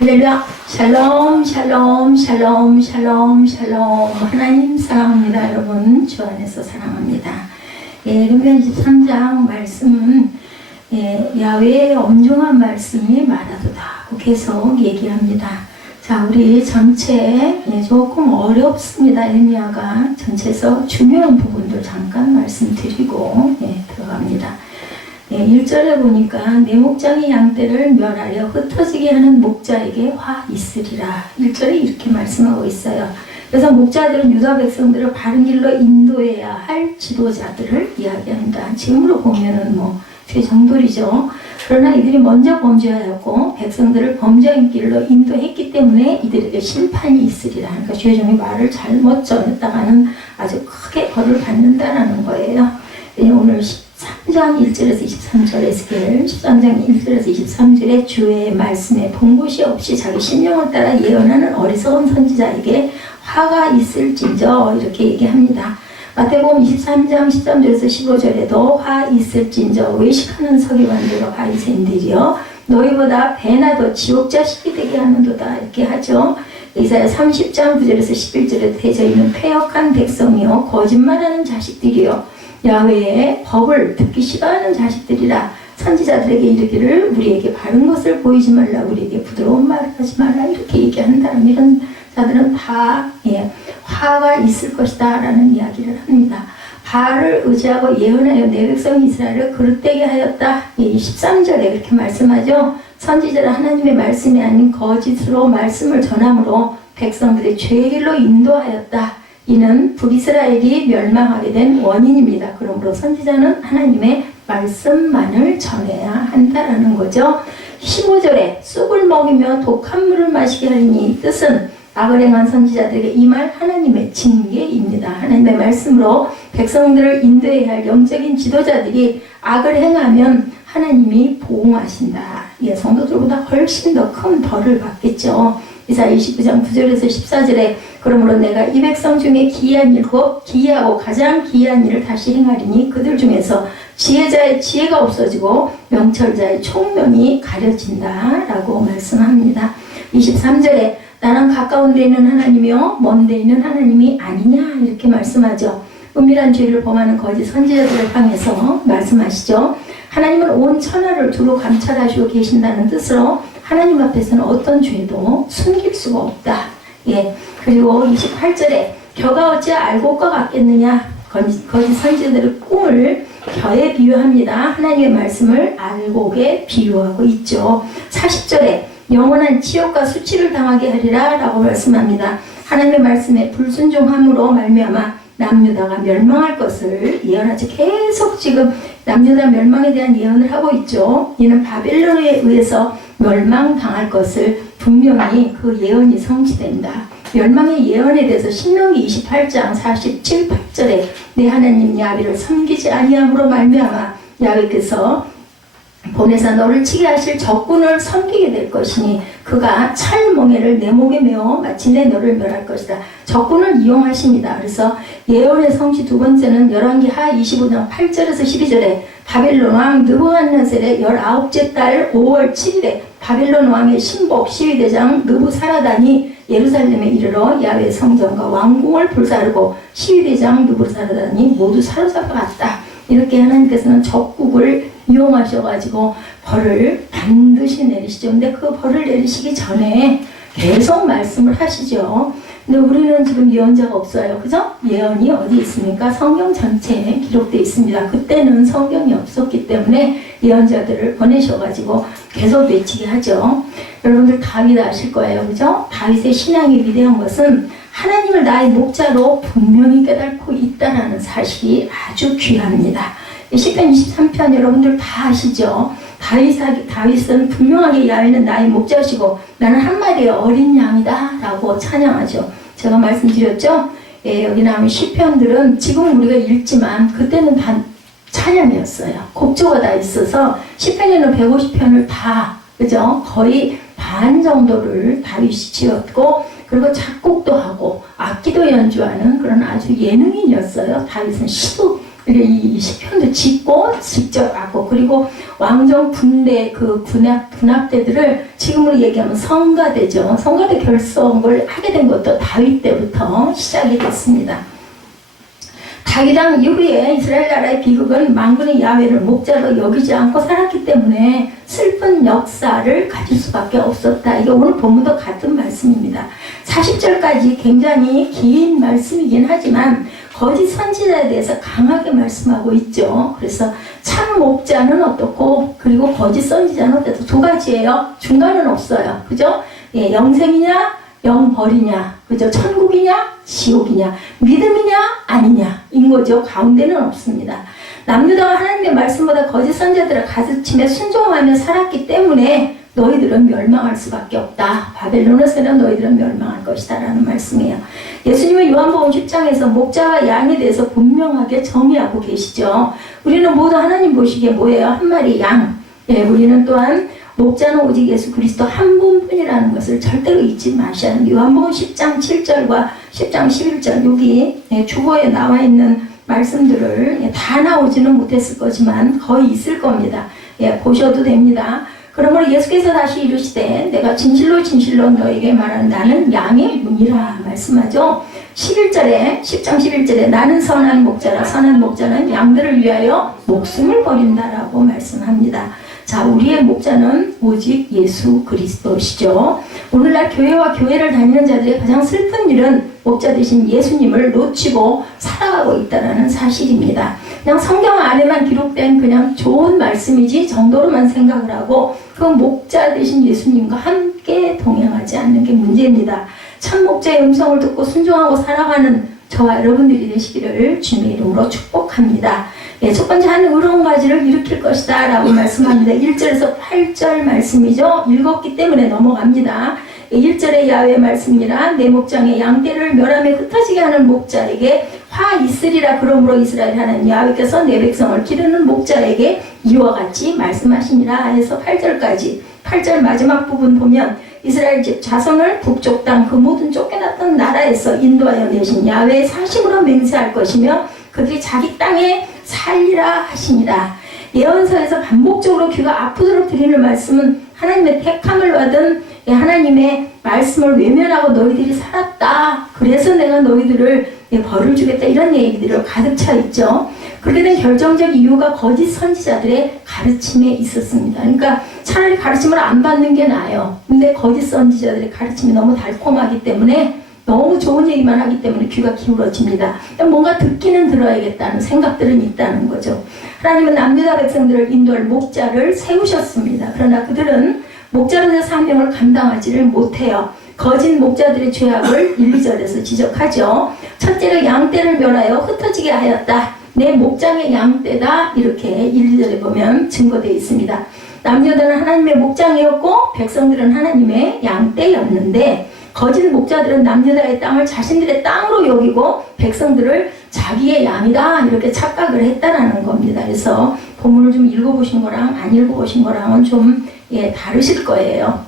할렐루야. 샬롬 샬롬 샬롬 샬롬 샬롬. 하나님 사랑합니다. 여러분 주 안에서 사랑합니다. 르면 23장 말씀은 야훼의 엄중한 말씀이 말하도다 계속 얘기합니다. 자, 우리 전체 조금 어렵습니다. 에레미야가 전체에서 중요한 부분들 잠깐 말씀드리고 들어갑니다. 1절에 보니까 내 목장의 양떼를 멸하려 흩어지게 하는 목자에게 화 있으리라. 1절에 이렇게 말씀하고 있어요. 그래서 목자들은 유다 백성들을 바른 길로 인도해야 할 지도자들을 이야기합니다. 지금으로 보면은 최정돌이죠. 그러나 이들이 먼저 범죄하였고 백성들을 범죄한 길로 인도했기 때문에 이들에게 심판이 있으리라. 그러니까 죄종이 말을 잘못 전했다가는 아주 크게 벌을 받는다라는 거예요. 오늘 13장 1절에서 23절 에스겔 13장 1절에서 23절에 주의 말씀에 본곳이 없이 자기 신령을 따라 예언하는 어리석은 선지자에게 화가 있을진저 이렇게 얘기합니다. 마태복음 23장 13절에서 15절에도 화 있을진저 외식하는 서기관들과 바리새인들이여 너희보다 배나 더 지옥 자식이 되게 하는도다 이렇게 하죠. 이사야 30장 9절에서 11절에 대저 있는 패역한 백성이요 거짓말하는 자식들이요 야훼의 법을 듣기 싫어하는 자식들이라. 선지자들에게 이르기를 우리에게 바른 것을 보이지 말라, 우리에게 부드러운 말을 하지 말라 이렇게 얘기한다는 이런 자들은 다 화가 있을 것이다 라는 이야기를 합니다. 바알을 의지하고 예언하여 내 백성 이스라엘을 그릇되게 하였다. 13절에 그렇게 말씀하죠. 선지자는 하나님의 말씀이 아닌 거짓으로 말씀을 전함으로 백성들의 죄길로 인도하였다. 이는 북이스라엘이 멸망하게 된 원인입니다. 그러므로 선지자는 하나님의 말씀만을 전해야 한다라는 거죠. 15절에 쑥을 먹이며 독한 물을 마시게 하리니 뜻은 악을 행한 선지자들에게 임할 하나님의 징계입니다. 하나님의 말씀으로 백성들을 인도해야 할 영적인 지도자들이 악을 행하면 하나님이 보응하신다. 성도들보다 훨씬 더 큰 벌을 받겠죠. 이사야 29장 9절에서 14절에 그러므로 내가 이 백성 중에 기이한 일고 기이하고 가장 기이한 일을 다시 행하리니 그들 중에서 지혜자의 지혜가 없어지고 명철자의 총명이 가려진다 라고 말씀합니다. 23절에 나는 가까운 데 있는 하나님이요 먼 데 있는 하나님이 아니냐 이렇게 말씀하죠. 은밀한 죄를 범하는 거짓 선지자들을 향해서 말씀하시죠. 하나님은 온 천하를 두루 감찰하시고 계신다는 뜻으로 하나님 앞에서는 어떤 죄도 숨길 수가 없다. 그리고 28절에 겨가 어찌 알곡과 같겠느냐. 거짓 선지자들의 꿈을 겨에 비유합니다. 하나님의 말씀을 알곡에 비유하고 있죠. 40절에 영원한 지옥과 수치를 당하게 하리라 라고 말씀합니다. 하나님의 말씀에 불순종함으로 말미암아 남유다가 멸망할 것을 예언하죠. 계속 지금 남유다 멸망에 대한 예언을 하고 있죠. 이는 바벨론에 의해서 멸망당할 것을 분명히 그 예언이 성취된다. 멸망의 예언에 대해서 신명기 28장 47, 8절에 내 하나님 야훼를 섬기지 아니함으로 말미암아 야훼께서 보내사 너를 치게 하실 적군을 섬기게 될 것이니 그가 찰멍에를 내 목에 메어 마침내 너를 멸할 것이다. 적군을 이용하십니다. 그래서 예언의 성취 두 번째는 열왕기하 25장 8절에서 12절에 바벨론 왕 느부갓네살의 19째 달 5월 7일에 바벨론 왕의 신복 시위대장 느부사라단이 예루살렘에 이르러 야훼 성전과 왕궁을 불사르고 시위대장 느부사라단이 모두 사로잡아갔다. 이렇게 하나님께서는 적국을 이용하셔가지고 벌을 반드시 내리시죠. 근데 그 벌을 내리시기 전에 계속 말씀을 하시죠. 근데 우리는 지금 예언자가 없어요. 그죠? 예언이 어디 있습니까? 성경 전체에 기록되어 있습니다. 그때는 성경이 없었기 때문에 예언자들을 보내셔가지고 계속 외치게 하죠. 여러분들 다윗 아실 거예요. 그죠? 다윗의 신앙이 위대한 것은 하나님을 나의 목자로 분명히 깨닫고 있다는 사실이 아주 귀합니다. 시편 23편 여러분들 다 아시죠? 다윗은 분명하게 야훼는 나의 목자시고 나는 한 마리의 어린 양이다 라고 찬양하죠. 제가 말씀드렸죠? 여기 나오는 시편들은 지금 우리가 읽지만 그때는 다 찬양이었어요. 곡조가 다 있어서 시편에는 150편을 다 그죠? 거의 반 정도를 다윗이 지었고 그리고 작곡도 하고 악기도 연주하는 그런 아주 예능인이었어요. 다윗은 시도 이 시편도 짓고 직접 하고, 그리고 왕정 군대 그 군합대들을 지금으로 얘기하면 성가대죠. 성가대 결성을 하게 된 것도 다윗 때부터 시작이 됐습니다. 다윗 왕 이후에 이스라엘 나라의 비극은 만군의 야훼를 목자로 여기지 않고 살았기 때문에 슬픈 역사를 가질 수밖에 없었다. 이게 오늘 본문도 같은 말씀입니다. 40절까지 굉장히 긴 말씀이긴 하지만 거짓 선지자에 대해서 강하게 말씀하고 있죠. 그래서 참 목자는 어떻고 그리고 거짓 선지자는 어떻고 두 가지예요. 중간은 없어요. 그죠? 예, 영생이냐 영벌이냐, 그죠? 천국이냐 지옥이냐, 믿음이냐 아니냐 인 거죠. 가운데는 없습니다. 남유다가 하나님의 말씀보다 거짓 선지자들을 가르침에 순종하며 살았기 때문에 너희들은 멸망할 수밖에 없다. 바벨론에서는 너희들은 멸망할 것이다 라는 말씀이에요. 예수님은 요한복음 10장에서 목자와 양에 대해서 분명하게 정의하고 계시죠. 우리는 모두 하나님 보시기에 뭐예요? 한 마리 양. 예, 우리는 또한 목자는 오직 예수 그리스도 한 분뿐이라는 것을 절대로 잊지 마셔야 합니다. 요한복음 10장 7절과 10장 11절 여기 주보에 나와 있는 말씀들을 다 나오지는 못했을 거지만 거의 있을 겁니다. 예, 보셔도 됩니다. 그러므로 예수께서 다시 이르시되 내가 진실로 진실로 너에게 말하는 나는 양의 문이라 말씀하죠. 11절에 10장 11절에 나는 선한 목자라 선한 목자는 양들을 위하여 목숨을 버린다라고 말씀합니다. 자, 우리의 목자는 오직 예수 그리스도시죠. 오늘날 교회와 교회를 다니는 자들의 가장 슬픈 일은 목자 되신 예수님을 놓치고 살아가고 있다는 사실입니다. 그냥 성경 안에만 기록된 그냥 좋은 말씀이지 정도로만 생각을 하고 그 목자 되신 예수님과 함께 동행하지 않는 게 문제입니다. 참 목자의 음성을 듣고 순종하고 살아가는 저와 여러분들이 되시기를 주님의 이름으로 축복합니다. 예, 첫 번째 한 의로운 가지를 일으킬 것이다 라고 말씀합니다. 1절에서 8절 말씀이죠. 읽었기 때문에 넘어갑니다. 1절의 야훼의 말씀이라 내 목장의 양떼를 멸함에 흩어지게 하는 목자에게 화 있으리라. 그러므로 이스라엘 하나님 야훼께서 내 백성을 기르는 목자에게 이와 같이 말씀하시니라 해서 8절까지 8절 마지막 부분 보면 이스라엘 집 자손을 북쪽 땅 그 모든 쫓겨났던 나라에서 인도하여 내신 야훼의 사심으로 맹세할 것이며 그들이 자기 땅에 살리라 하시니라. 예언서에서 반복적으로 귀가 아프도록 드리는 말씀은 하나님의 택함을 받은 하나님의 말씀을 외면하고 너희들이 살았다. 그래서 내가 너희들을 벌을 주겠다. 이런 얘기들로 가득 차 있죠. 그렇게 된 결정적 이유가 거짓 선지자들의 가르침에 있었습니다. 그러니까 차라리 가르침을 안 받는 게 나아요. 근데 거짓 선지자들의 가르침이 너무 달콤하기 때문에 너무 좋은 얘기만 하기 때문에 귀가 기울어집니다. 뭔가 듣기는 들어야겠다는 생각들은 있다는 거죠. 하나님은 남유다 백성들을 인도할 목자를 세우셨습니다. 그러나 그들은 목자로의 사명을 감당하지를 못해요. 거짓 목자들의 죄악을 1, 2절에서 지적하죠. 첫째로 양떼를 멸하여 흩어지게 하였다. 내 목장의 양떼다. 이렇게 1, 2절에 보면 증거되어 있습니다. 남유다는 하나님의 목장이었고 백성들은 하나님의 양떼였는데 거짓 목자들은 남유다의 땅을 자신들의 땅으로 여기고 백성들을 자기의 양이다 이렇게 착각을 했다라는 겁니다. 그래서 본문을 좀 읽어보신 거랑 안 읽어보신 거랑은 좀 다르실 거예요.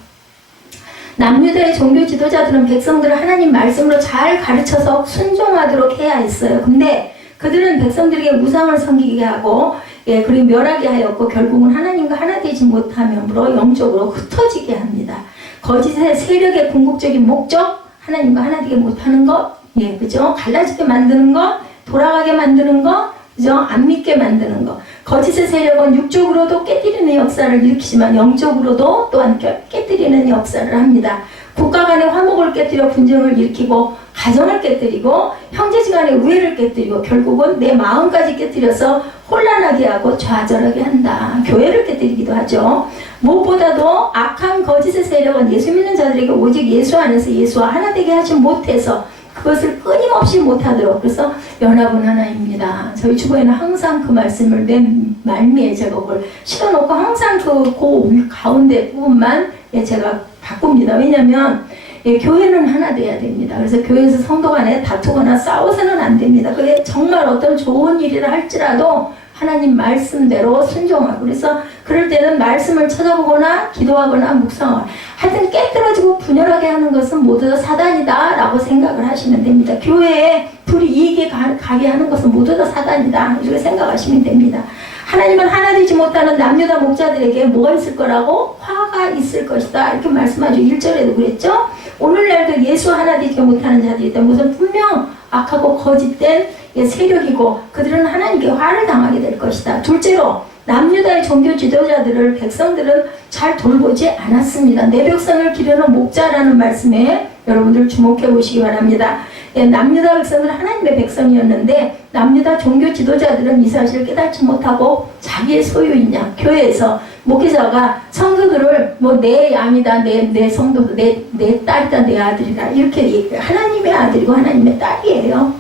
남유다의 종교 지도자들은 백성들을 하나님 말씀으로 잘 가르쳐서 순종하도록 해야 했어요. 근데 그들은 백성들에게 우상을 섬기게 하고 그리고 멸하게 하였고 결국은 하나님과 하나 되지 못하므로 영적으로 흩어지게 합니다. 거짓의 세력의 궁극적인 목적, 하나님과 하나 되게 못하는 것, 그죠? 갈라지게 만드는 것, 돌아가게 만드는 것, 그죠? 안 믿게 만드는 것. 거짓의 세력은 육적으로도 깨뜨리는 역사를 일으키지만 영적으로도 또한 깨뜨리는 역사를 합니다. 국가 간의 화목을 깨뜨려 분쟁을 일으키고 가정을 깨뜨리고 형제지간의 우애를 깨뜨리고 결국은 내 마음까지 깨뜨려서 혼란하게 하고 좌절하게 한다. 교회를 깨뜨리기도 하죠. 무엇보다도 악한 거짓의 세력은 예수 믿는 자들에게 오직 예수 안에서 예수와 하나 되게 하지 못해서 그것을 끊임없이 못하도록 그래서 연합은 하나입니다. 저희 주보에는 항상 그 말씀을 맨 말미에 제가 그걸 실어놓고 항상 그 가운데 부분만 제가 바꿉니다. 왜냐하면 교회는 하나 돼야 됩니다. 그래서 교회에서 성도 간에 다투거나 싸워서는 안 됩니다. 그게 정말 어떤 좋은 일이라 할지라도 하나님 말씀대로 순종하고 그래서 그럴 때는 말씀을 찾아보거나 기도하거나 묵상하거나 하여튼 깨뜨려지고 분열하게 하는 것은 모두 다 사단이다 라고 생각을 하시면 됩니다. 교회에 둘이 이익에 가게 하는 것은 모두 다 사단이다. 이렇게 생각하시면 됩니다. 하나님은 하나 되지 못하는 남유다 목자들에게 뭐가 있을 거라고? 화가 있을 것이다. 이렇게 말씀하죠. 1절에도 그랬죠. 오늘날도 예수 하나 되지 못하는 자들이 있다. 무슨 분명 악하고 거짓된 세력이고 그들은 하나님께 화를 당하게 될 것이다. 둘째로 남유다의 종교 지도자들을 백성들은 잘 돌보지 않았습니다. 내 백성을 기르는 목자라는 말씀에 여러분들 주목해 보시기 바랍니다. 남유다 백성은 하나님의 백성이었는데 남유다 종교 지도자들은 이 사실을 깨닫지 못하고 자기의 소유인 양, 교회에서 목회자가 성도들을 뭐 내 양이다, 내 성도, 내 딸이다, 내 아들이다 이렇게 하나님의 아들이고 하나님의 딸이에요.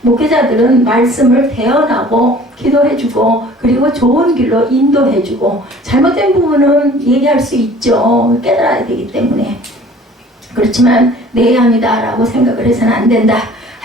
목회자들은 말씀을 대언하고 기도해주고 그리고 좋은 길로 인도해주고 잘못된 부분은 얘기할 수 있죠. 깨달아야 되기 때문에. 그렇지만 내 양이다 라고 생각을 해서는 안 된다.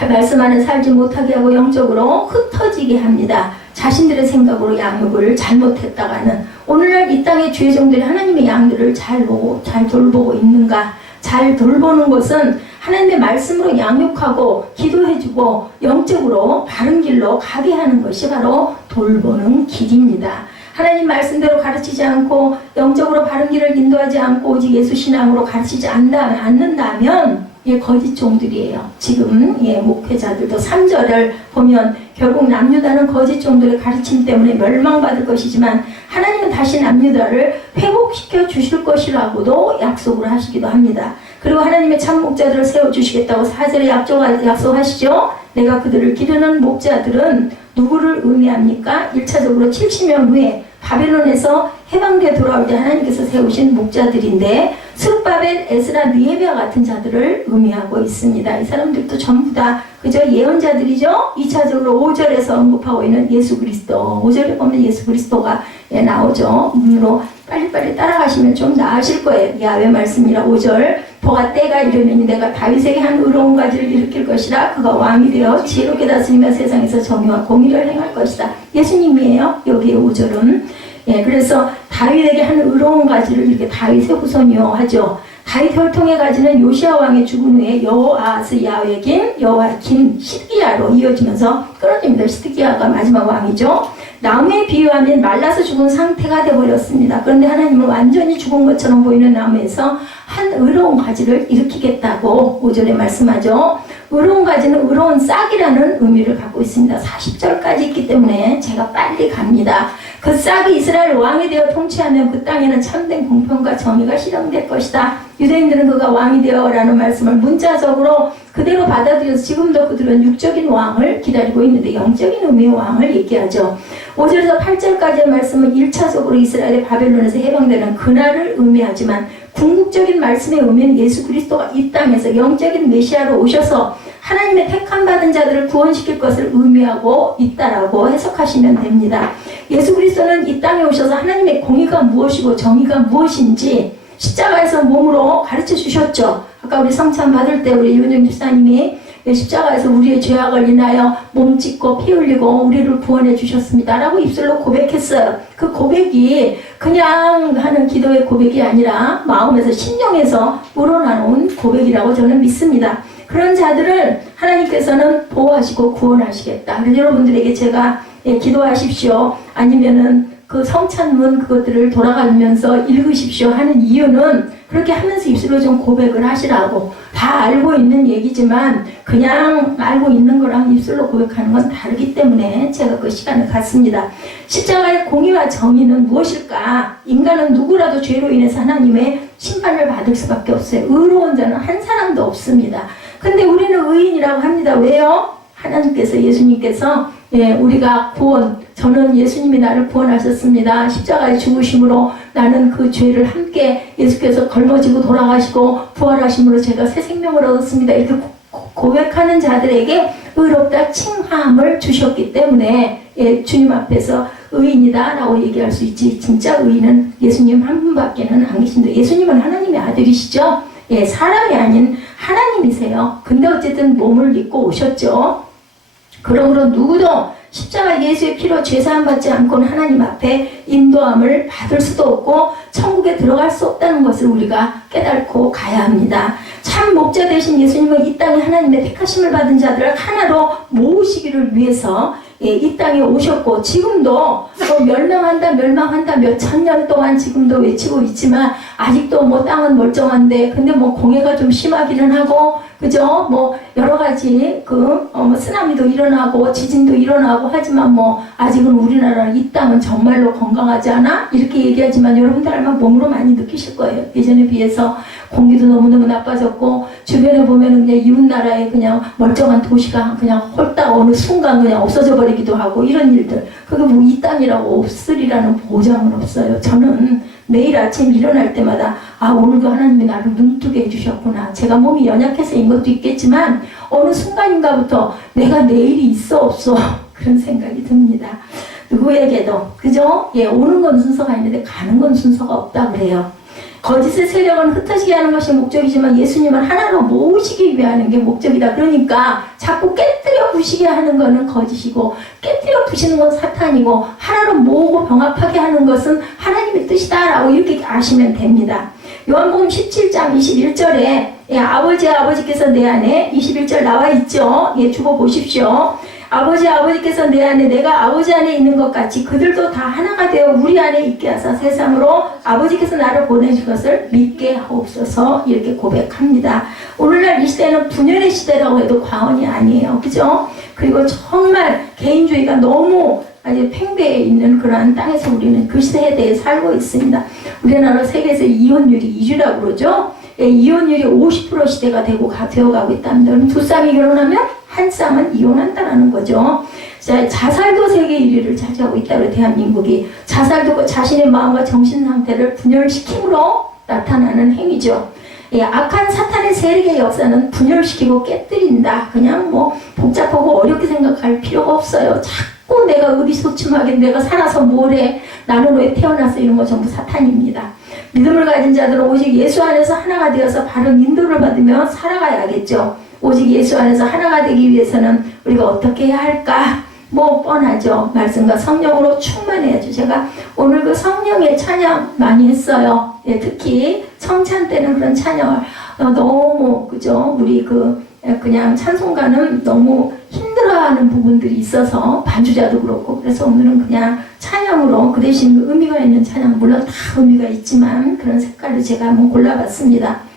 말씀 안에 살지 못하게 하고 영적으로 흩어지게 합니다. 자신들의 생각으로 양육을 잘못했다가는 오늘날 이 땅의 주의 종들이 하나님의 양들을 잘 보고 잘 돌보고 있는가? 잘 돌보는 것은 하나님의 말씀으로 양육하고 기도해주고 영적으로 바른 길로 가게 하는 것이 바로 돌보는 길입니다. 하나님 말씀대로 가르치지 않고 영적으로 바른 길을 인도하지 않고 오직 예수 신앙으로 가르치지 않는다면 거짓 종들이에요. 지금 목회자들도 3절을 보면 결국 남유다는 거짓 종들의 가르침 때문에 멸망받을 것이지만 하나님은 다시 남유다를 회복시켜 주실 것이라고도 약속을 하시기도 합니다. 그리고 하나님의 참 목자들을 세워주시겠다고 4절에 약속하시죠. 내가 그들을 기르는 목자들은 누구를 의미합니까? 1차적으로 70년 후에 바벨론에서 해방되어 돌아올 때 하나님께서 세우신 목자들인데 스룹바벨, 에스라, 느헤미야 같은 자들을 의미하고 있습니다. 이 사람들도 전부 다 그저 예언자들이죠. 2차적으로 5절에서 언급하고 있는 예수 그리스도, 5절에 보면 예수 그리스도가 나오죠. 눈으로 빨리빨리 따라가시면 좀 나으실 거예요. 야훼 말씀이라 5절 보가 때가 이르면 내가 다윗에게 한 의로운 가지를 일으킬 것이라 그가 왕이 되어 지혜롭게 다스리며 세상에서 정의와 공의를 행할 것이다. 예수님이에요. 여기에 5절은 그래서 다윗에게 한 의로운 가지를 이렇게 다윗의 후손이요 하죠. 다윗 혈통의 가지는 요시아 왕의 죽은 후에 여호아스, 야훼긴, 여호야긴, 시드기야로 이어지면서 끊어집니다. 시드기야가 마지막 왕이죠. 나무에 비유하면 말라서 죽은 상태가 되어버렸습니다. 그런데 하나님은 완전히 죽은 것처럼 보이는 나무에서 한 의로운 가지를 일으키겠다고 5절에 말씀하죠. 의로운 가지는 의로운 싹이라는 의미를 갖고 있습니다. 40절까지 있기 때문에 제가 빨리 갑니다. 그 싹이 이스라엘 왕이 되어 통치하면 그 땅에는 참된 공평과 정의가 실현될 것이다. 유대인들은 그가 왕이 되어 라는 말씀을 문자적으로 그대로 받아들여서 지금도 그들은 육적인 왕을 기다리고 있는데 영적인 의미의 왕을 얘기하죠. 5절에서 8절까지의 말씀은 1차적으로 이스라엘의 바벨론에서 해방되는 그날을 의미하지만 궁극적인 말씀의 의미는 예수 그리스도가 이 땅에서 영적인 메시아로 오셔서 하나님의 택함 받은 자들을 구원시킬 것을 의미하고 있다라고 해석하시면 됩니다. 예수 그리스도는 이 땅에 오셔서 하나님의 공의가 무엇이고 정의가 무엇인지 십자가에서 몸으로 가르쳐 주셨죠. 아까 우리 성찬 받을 때 우리 이은정 집사님이 십자가에서 우리의 죄악을 인하여 몸 찢고 피 흘리고 우리를 구원해 주셨습니다 라고 입술로 고백했어요. 그 고백이 그냥 하는 기도의 고백이 아니라 마음에서 심령에서 우러나온 고백이라고 저는 믿습니다. 그런 자들을 하나님께서는 보호하시고 구원하시겠다. 그래서 여러분들에게 제가 기도하십시오. 아니면은 그 성찬문 그것들을 돌아가면서 읽으십시오 하는 이유는 그렇게 하면서 입술로 좀 고백을 하시라고. 다 알고 있는 얘기지만 그냥 알고 있는 거랑 입술로 고백하는 건 다르기 때문에 제가 그 시간을 갖습니다. 십자가의 공의와 정의는 무엇일까? 인간은 누구라도 죄로 인해서 하나님의 심판을 받을 수밖에 없어요. 의로운 자는 한 사람도 없습니다. 근데 우리는 의인이라고 합니다. 왜요? 하나님께서 예수님께서 우리가 저는 예수님이 나를 구원하셨습니다. 십자가의 죽으심으로 나는 그 죄를 함께 예수께서 걸머지고 돌아가시고 부활하심으로 제가 새 생명을 얻었습니다. 이렇게 고백하는 자들에게 의롭다 칭함을 주셨기 때문에 주님 앞에서 의인이다 라고 얘기할 수 있지. 진짜 의인은 예수님 한 분밖에는 안 계십니다. 예수님은 하나님의 아들이시죠. 사람이 아닌 하나님이세요. 근데 어쨌든 몸을 입고 오셨죠. 그러므로 누구도 십자가 예수의 피로 죄사함 받지 않고는 하나님 앞에 인도함을 받을 수도 없고 천국에 들어갈 수 없다는 것을 우리가 깨닫고 가야 합니다. 참 목자 되신 예수님은 이 땅에 하나님의 택하심을 받은 자들을 하나로 모으시기를 위해서 이 땅에 오셨고, 지금도 멸망한다 몇 천 년 동안 지금도 외치고 있지만 아직도 땅은 멀쩡한데, 근데 공해가 좀 심하기는 하고, 그죠? 여러 가지 쓰나미도 일어나고 지진도 일어나고 하지만 아직은 우리나라 이 땅은 정말로 건강하지 않아? 이렇게 얘기하지만 여러분들 아마 몸으로 많이 느끼실 거예요. 예전에 비해서 공기도 너무너무 나빠졌고, 주변에 보면은 그냥 이웃나라에 그냥 멀쩡한 도시가 그냥 홀딱 어느 순간 그냥 없어져 버리기도 하고, 이런 일들. 그게 이 땅이라고 없으리라는 보장은 없어요. 저는 매일 아침 일어날 때마다 오늘도 하나님이 나를 눈뜨게 해주셨구나. 제가 몸이 연약해서인 것도 있겠지만 어느 순간인가부터 내가 내일이 있어 없어 그런 생각이 듭니다. 누구에게도, 그죠? 오는 건 순서가 있는데 가는 건 순서가 없다 그래요. 거짓의 세력은 흩어지게 하는 것이 목적이지만 예수님은 하나로 모으시기 위하는 게 목적이다. 그러니까 자꾸 깨뜨려 부시게 하는 것은 거짓이고, 깨뜨려 부시는 건 사탄이고, 하나로 모으고 병합하게 하는 것은 하나님의 뜻이다 라고 이렇게 아시면 됩니다. 요한복음 17장 21절에 아버지께서 내 안에, 21절 나와 있죠. 주보 보십시오. 아버지께서 내 안에, 내가 아버지 안에 있는 것 같이 그들도 다 하나가 되어 우리 안에 있게 하사 세상으로 아버지께서 나를 보내신 것을 믿게 하옵소서, 이렇게 고백합니다. 오늘날 이 시대는 분열의 시대라고 해도 과언이 아니에요. 그죠? 그리고 정말 개인주의가 너무 아주 팽배해 있는 그러한 땅에서 우리는 그 시대에 대해 살고 있습니다. 우리나라 세계에서 이혼율이 2주라고 그러죠? 이혼율이 50% 시대가 되어가고 있답니다. 그럼 두 쌍이 결혼하면 한 쌍은 이혼한다라는 거죠. 자살도 세계 1위를 차지하고 있다고, 대한민국이. 자살도 자신의 마음과 정신 상태를 분열시킴으로 나타나는 행위죠. 악한 사탄의 세력의 역사는 분열시키고 깨뜨린다. 그냥 복잡하고 어렵게 생각할 필요가 없어요. 자꾸 내가 의기소침하게 내가 살아서 뭘 해, 나는 왜 태어났어, 이런 거 전부 사탄입니다. 믿음을 가진 자들은 오직 예수 안에서 하나가 되어서 바른 인도를 받으며 살아가야겠죠. 오직 예수 안에서 하나가 되기 위해서는 우리가 어떻게 해야 할까? 뻔하죠. 말씀과 성령으로 충만해야죠. 제가 오늘 그 성령의 찬양 많이 했어요. 특히 성찬 때는 그런 찬양을 너무, 그죠? 우리 그냥 찬송가는 너무 힘들어하는 부분들이 있어서, 반주자도 그렇고, 그래서 오늘은 그냥 찬양으로, 그 대신 의미가 있는 찬양, 물론 다 의미가 있지만 그런 색깔을 제가 한번 골라봤습니다.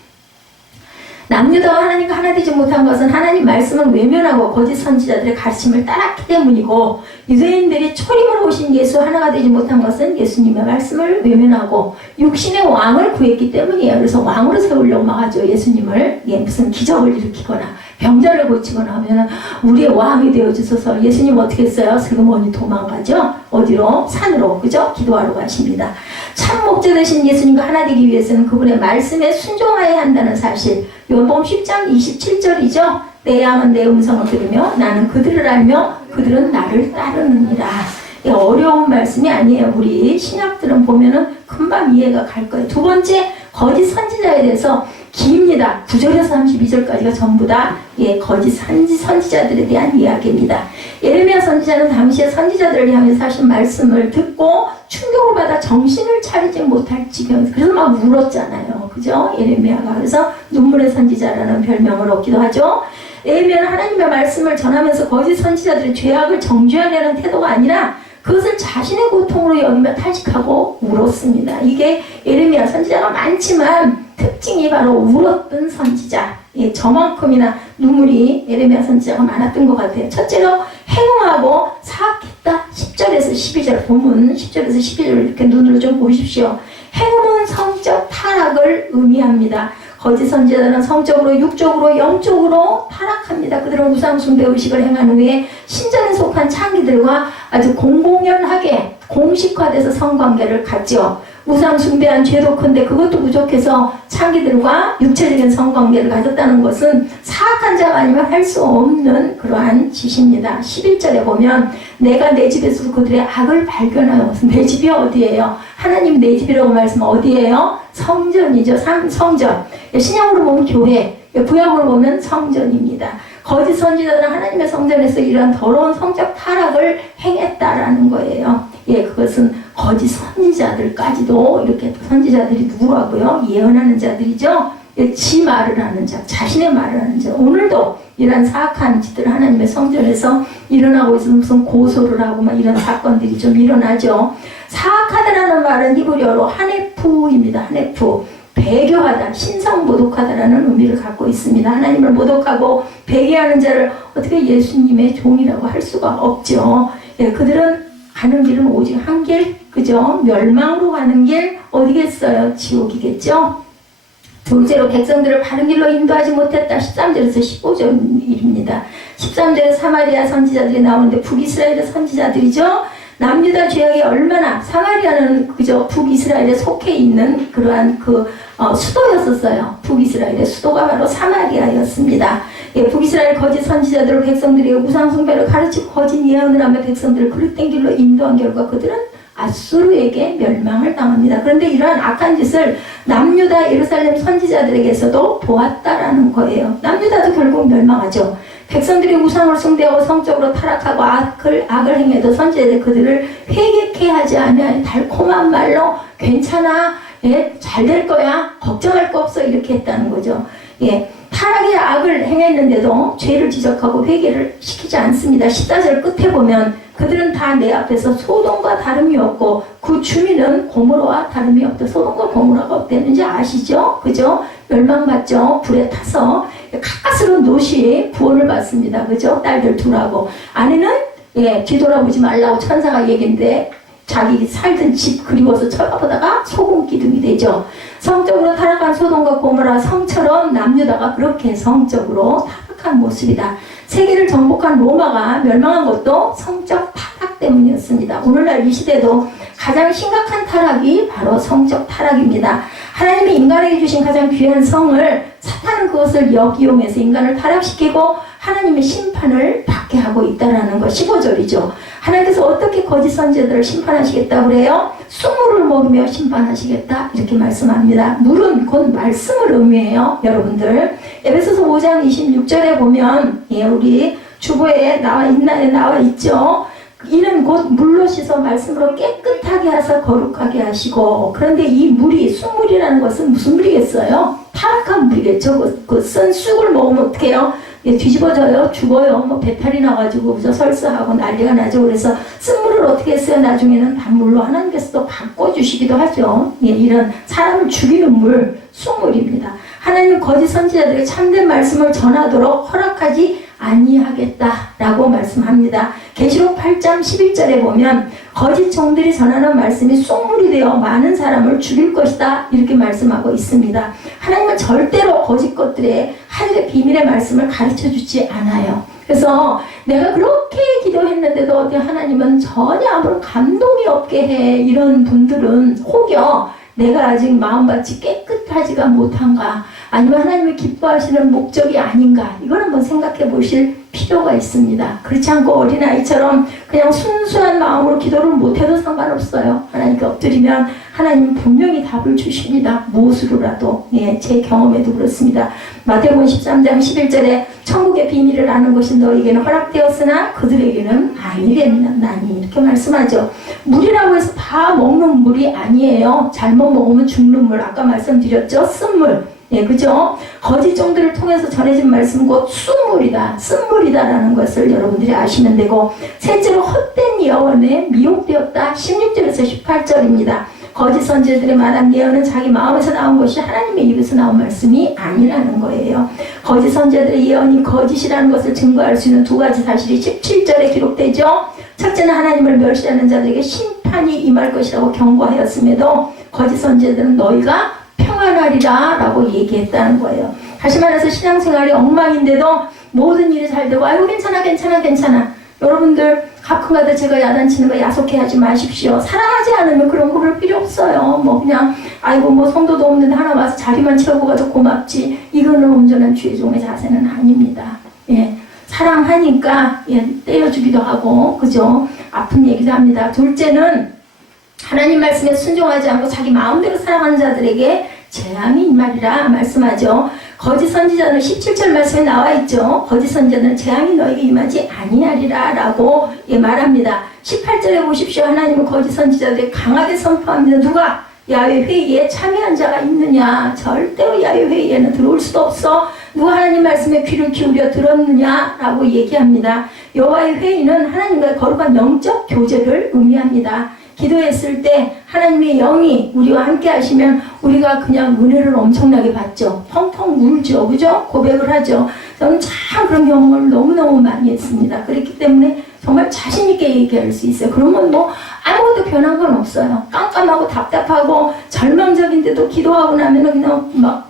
남유다와 하나님과 하나 되지 못한 것은 하나님 말씀을 외면하고 거짓 선지자들의 가르침을 따랐기 때문이고, 유대인들이 초림으로 오신 예수 하나가 되지 못한 것은 예수님의 말씀을 외면하고 육신의 왕을 구했기 때문이에요. 그래서 왕으로 세우려고 막 하죠. 예수님을 무슨 기적을 일으키거나 병자를 고치거나 하면은 우리의 왕이 되어주셔서, 예수님 어떻게 했어요? 슬그머니 도망가죠. 어디로? 산으로, 그죠? 기도하러 가십니다. 참 목자 되신 예수님과 하나 되기 위해서는 그분의 말씀에 순종하여야 한다는 사실, 요한복음 10장 27절이죠. 내 양은 내 음성을 들으며 나는 그들을 알며 그들은 나를 따르느니라. 어려운 말씀이 아니에요. 우리 신약들은 보면은 금방 이해가 갈 거예요. 두 번째, 거짓 선지자에 대해서 깁니다. 9절에서 32절까지가 전부 다 거짓 선지자들에 대한 이야기입니다. 예레미야 선지자는 당시의 선지자들을 향해서 하신 말씀을 듣고 충격을 받아 정신을 차리지 못할 지경에서, 그래서 막 울었잖아요. 그죠? 예레미야가. 그래서 눈물의 선지자라는 별명을 얻기도 하죠. 예레미야는 하나님의 말씀을 전하면서 거짓 선지자들의 죄악을 정죄하려는 태도가 아니라 그것을 자신의 고통으로 여기며 탄식하고 울었습니다. 이게 예레미야 선지자가 많지만 특징이 바로 울었던 선지자. 저만큼이나 눈물이 예레미야 선지자가 많았던 것 같아요. 첫째로 행음하고 사악했다. 10절에서 12절 본문 10절에서 12절 이렇게 눈으로 좀 보십시오. 행음은 성적 타락을 의미합니다. 거짓 선지자들은 성적으로, 육적으로, 영적으로 타락합니다. 그들은 우상 숭배 의식을 행한 후에 신전에 속한 창기들과 아주 공공연하게 공식화돼서 성관계를 갖죠. 우상 숭배한 죄도 큰데 그것도 부족해서 창기들과 육체적인 성관계를 가졌다는 것은 사악한 자가 아니면 할 수 없는 그러한 짓입니다. 11절에 보면 내가 내 집에서 그들의 악을 발견하여, 내 집이 어디예요? 하나님 내 집이라고 말씀 어디예요? 성전이죠. 성전. 신약으로 보면 교회, 구약으로 보면 성전입니다. 거짓 선지자들은 하나님의 성전에서 이러한 더러운 성적 타락을 행했다라는 거예요. 예, 그것은 거짓 선지자들까지도 이렇게 선지자들이 누구라고요? 예언하는 자들이죠. 예, 지 말을 하는 자, 자신의 말을 하는 자. 오늘도 이런 사악한 짓들을 하나님의 성전에서 일어나고 있어서 무슨 고소를 하고 막 이런 사건들이 좀 일어나죠. 사악하다라는 말은 히브리어로 하네프입니다. 하네프. 배교하다, 신성모독하다라는 의미를 갖고 있습니다. 하나님을 모독하고 배교하는 자를 어떻게 예수님의 종이라고 할 수가 없죠. 예, 그들은 가는 길은 오직 한 길, 그죠? 멸망으로 가는 길 어디겠어요? 지옥이겠죠? 둘째로 백성들을 바른 길로 인도하지 못했다. 13절에서 15절 일입니다. 13절에 사마리아 선지자들이 나오는데 북이스라엘의 선지자들이죠. 남유다 지역이 얼마나, 사마리아는 그저 북이스라엘에 속해 있는 그러한 수도였었어요. 북이스라엘의 수도가 바로 사마리아였습니다. 예, 북이스라엘 거짓 선지자들을 백성들에게 우상숭배를 가르치고 거짓 예언을 하며 백성들을 그릇된 길로 인도한 결과 그들은 아수르에게 멸망을 당합니다. 그런데 이러한 악한 짓을 남유다 예루살렘 선지자들에게서도 보았다라는 거예요. 남유다도 결국 멸망하죠. 백성들이 우상을 숭배하고 성적으로 타락하고 악을 행해도 선지자들이 그들을 회개케 하지 않으면 달콤한 말로 괜찮아, 예, 잘 될 거야, 걱정할 거 없어 이렇게 했다는 거죠. 예, 타락의 악을 행했는데도 죄를 지적하고 회개를 시키지 않습니다. 14절 끝에 보면 그들은 다 내 앞에서 소돔과 다름이 없고 그 주민은 고모라와 다름이 없다. 소돔과 고모라가 어땠는지 아시죠? 그죠? 멸망받죠. 불에 타서 가까스로 노시 구원을 받습니다. 그죠? 딸들 둘하고 아내는 예, 뒤돌아보지 말라고 천사가 얘기인데 자기 살던 집 그리워서 쳐다보다가 소금 기둥이 되죠. 성적으로 타락한 소돔과 고모라 성처럼 남유다가 그렇게 성적으로 타락한 모습이다. 세계를 정복한 로마가 멸망한 것도 성적 타락 때문이었습니다. 오늘날 이 시대도 가장 심각한 타락이 바로 성적 타락입니다. 하나님이 인간에게 주신 가장 귀한 성을 사탄은 그것을 역이용해서 인간을 타락시키고 하나님의 심판을 받게 하고 있다는 것. 15절이죠. 하나님께서 어떻게 거짓 선지자들을 심판하시겠다고 그래요? 쑥물을 먹이며 심판하시겠다 이렇게 말씀합니다. 물은 곧 말씀을 의미해요. 여러분들 에베소서 5장 26절에 보면 예, 우리 주보에 나와 있죠. 이는 곧 물로 씻어 말씀으로 깨끗하게 하사 거룩하게 하시고. 그런데 이 물이 쑥물이라는 것은 무슨 물이겠어요? 타락한 물이겠죠. 그 쓴 쑥을 먹으면 어떻게 해요? 예, 뒤집어져요. 죽어요. 뭐 배탈이 나가지고 그저 설사하고 난리가 나죠. 그래서 쓴물을 어떻게 했어요? 나중에는 단물로 하나님께서 또 바꿔주시기도 하죠. 예, 이런 사람을 죽이는 물, 쑥물입니다. 하나님은 거짓 선지자들에게 참된 말씀을 전하도록 허락하지 아니하겠다라고 말씀합니다. 계시록 8장 11절에 보면 거짓 종들이 전하는 말씀이 쑥물이 되어 많은 사람을 죽일 것이다 이렇게 말씀하고 있습니다. 하나님은 절대로 거짓 것들의 하늘의 비밀의 말씀을 가르쳐주지 않아요. 그래서 내가 그렇게 기도했는데도 어디 하나님은 전혀 아무런 감동이 없게 해. 이런 분들은 혹여 내가 아직 마음밭이 깨끗하지가 못한가, 아니면 하나님이 기뻐하시는 목적이 아닌가, 이걸 한번 생각해 보실 필요가 있습니다. 그렇지 않고 어린아이처럼 그냥 순수한 마음으로 기도를 못해도 상관없어요. 하나님께 엎드리면 하나님은 분명히 답을 주십니다. 무엇으로라도. 예, 제 경험에도 그렇습니다. 마태복음 13장 11절에 천국의 비밀을 아는 것이 너에게는 허락되었으나 그들에게는 아니랬나니 이렇게 말씀하죠. 물이라고 해서 다 먹는 물이 아니에요. 잘못 먹으면 죽는 물, 아까 말씀드렸죠. 쓴물. 예, 그죠? 거짓 종들을 통해서 전해진 말씀 곧 쑥물이다, 쓴물이다라는 것을 여러분들이 아시면 되고, 셋째로 헛된 예언에 미혹되었다. 16절에서 18절입니다. 거짓 선지자들의 말한 예언은 자기 마음에서 나온 것이 하나님의 입에서 나온 말씀이 아니라는 거예요. 거짓 선지자들의 예언이 거짓이라는 것을 증거할 수 있는 두 가지 사실이 17절에 기록되죠. 첫째는 하나님을 멸시하는 자들에게 심판이 임할 것이라고 경고하였음에도 거짓 선지자들은 너희가 평안하리라 라고 얘기했다는 거예요. 다시 말해서 신앙생활이 엉망인데도 모든 일이 잘 되고 아이고 괜찮아. 여러분들 가끔가다 제가 야단치는 거 야속해하지 마십시오. 사랑하지 않으면 그런 거 그럴 필요 없어요. 뭐 그냥 아이고 뭐 성도도 없는데 하나 와서 자리만 채우고 가도 고맙지, 이거는 온전한 주의 종의 자세는 아닙니다. 예, 사랑하니까 예, 떼어주기도 하고 그죠? 아픈 얘기도 합니다. 둘째는 하나님 말씀에 순종하지 않고 자기 마음대로 살아가는 자들에게 재앙이 임하리라 말씀하죠. 거짓 선지자는 17절 말씀에 나와 있죠. 거짓 선지자는 재앙이 너에게 임하지 아니하리라 라고 말합니다. 18절에 보십시오. 하나님은 거짓 선지자들이 강하게 선포합니다. 누가? 야훼 회의에 참여한 자가 있느냐? 절대로 야훼 회의에는 들어올 수도 없어. 누가 하나님 말씀에 귀를 기울여 들었느냐? 라고 얘기합니다. 여호와의 회의는 하나님과의 거룩한 영적 교제를 의미합니다. 기도했을 때 하나님의 영이 우리와 함께 하시면 우리가 그냥 은혜를 엄청나게 받죠. 펑펑 울죠. 그죠? 고백을 하죠. 저는 참 그런 경험을 너무너무 많이 했습니다. 그렇기 때문에 정말 자신있게 얘기할 수 있어요. 그러면 뭐 아무것도 변한 건 없어요. 깜깜하고 답답하고 절망적인데도 기도하고 나면은 그냥 막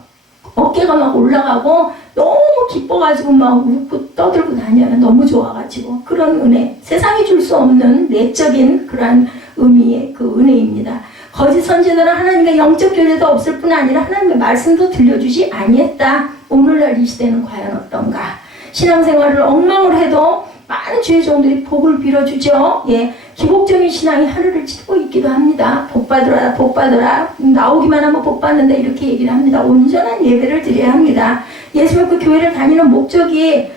어깨가 막 올라가고 너무 기뻐가지고 막 웃고 떠들고 다녀요. 너무 좋아가지고. 그런 은혜. 세상이 줄 수 없는 내적인 그러한 의미의 그 은혜입니다. 거짓 선지자는 하나님의 영적 교제도 없을 뿐 아니라 하나님의 말씀도 들려주지 아니했다. 오늘날 이 시대는 과연 어떤가? 신앙생활을 엉망을 해도 많은 주의 종들이 복을 빌어주죠. 예, 기복적인 신앙이 하늘을 치고 있기도 합니다. 복 받으라, 복 받으라. 나오기만 하면 복 받는다 이렇게 얘기를 합니다. 온전한 예배를 드려야 합니다. 예수 믿고 교회를 다니는 목적이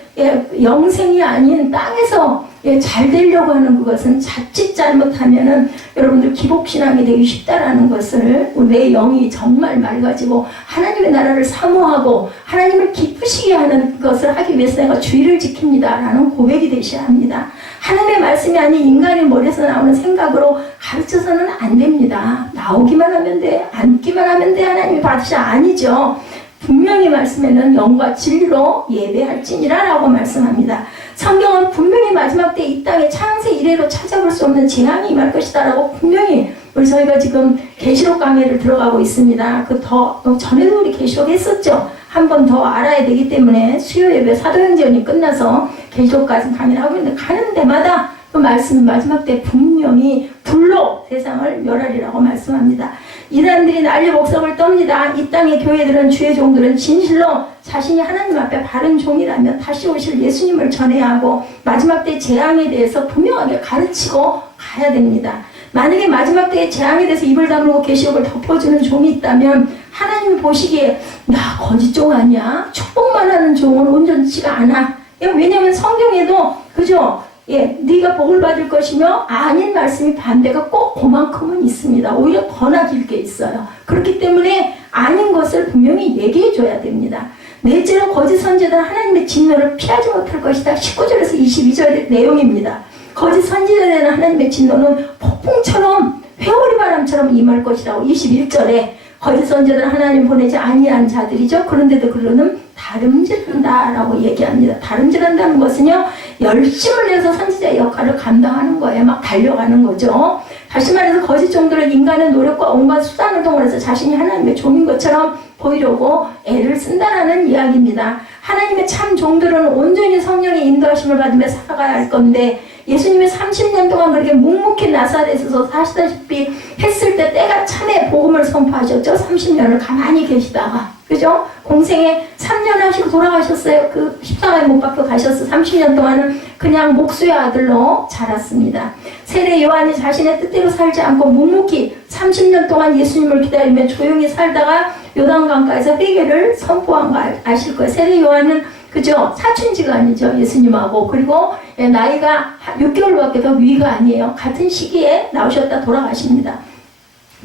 영생이 아닌 땅에서 잘 되려고 하는 그것은 자칫 잘못하면은 여러분들 기복신앙이 되기 쉽다라는 것을 내 영이 정말 맑아지고 하나님의 나라를 사모하고 하나님을 기쁘시게 하는 것을 하기 위해서 내가 주의를 지킵니다 라는 고백이 되셔야 합니다. 하나님의 말씀이 아닌 인간의 머리에서 나오는 생각으로 가르쳐서는 안 됩니다. 나오기만 하면 돼, 앉기만 하면 돼, 하나님이 받으셔. 아니죠. 분명히 말씀에는 영과 진리로 예배할지니라 라고 말씀합니다. 성경은 분명히 마지막 때 이 땅에 창세 이래로 찾아볼 수 없는 재앙이 임할 것이다 라고 분명히 우리 저희가 지금 계시록 강의를 들어가고 있습니다. 그 전에도 우리 계시록 했었죠. 한 번 더 알아야 되기 때문에 수요 예배 사도행전이 끝나서 계시록까지 강의를 하고 있는데 가는 데마다 그 말씀은 마지막 때 분명히 불로 세상을 멸하리라고 말씀합니다. 이단들이 난리 목석을 떱니다. 이 땅의 교회들은 주의 종들은 진실로 자신이 하나님 앞에 바른 종이라면 다시 오실 예수님을 전해야 하고 마지막 때 재앙에 대해서 분명하게 가르치고 가야 됩니다. 만약에 마지막 때의 재앙에 대해서 입을 다물고 계시록을 덮어주는 종이 있다면 하나님이 보시기에 나 거짓 종 아니야? 축복만 하는 종은 온전치가 않아. 왜냐하면 성경에도 그죠? 네가 복을 받을 것이며 아닌 말씀이 반대가 꼭 그만큼은 있습니다. 오히려 더나 길게 있어요. 그렇기 때문에 아닌 것을 분명히 얘기해 줘야 됩니다. 넷째로 거짓 선지자들은 하나님의 진노를 피하지 못할 것이다. 19절에서 22절의 내용입니다. 거짓 선지자들은 하나님의 진노는 폭풍처럼 회오리 바람처럼 임할 것이라고 21절에 거짓 선지자들은 하나님 보내지 아니한 자들이죠. 그런데도 그들은 다름질한다라고 얘기합니다. 다름질한다는 것은요, 열심을 내서 선지자의 역할을 감당하는 거예요. 막 달려가는 거죠. 다시 말해서 거짓 종들은 인간의 노력과 온갖 수단을 동원해서 자신이 하나님의 종인 것처럼 보이려고 애를 쓴다라는 이야기입니다. 하나님의 참 종들은 온전히 성령의 인도하심을 받으며 살아가야 할 건데 예수님이 30년 동안 그렇게 묵묵히 나사렛에서 사시다시피 했을 때 때가 참에 복음을 선포하셨죠. 30년을 가만히 계시다가 그죠? 공생에 3년 하시고 돌아가셨어요. 그 십자가에 못 박혀 가셨어. 30년 동안은 그냥 목수의 아들로 자랐습니다. 세례 요한이 자신의 뜻대로 살지 않고 묵묵히 30년 동안 예수님을 기다리며 조용히 살다가 요단강가에서 회개를 선포한 거 아실 거예요. 세례 요한은 그죠? 사춘지가 아니죠. 예수님하고. 그리고 나이가 6개월밖에 더 위가 아니에요. 같은 시기에 나오셨다 돌아가십니다.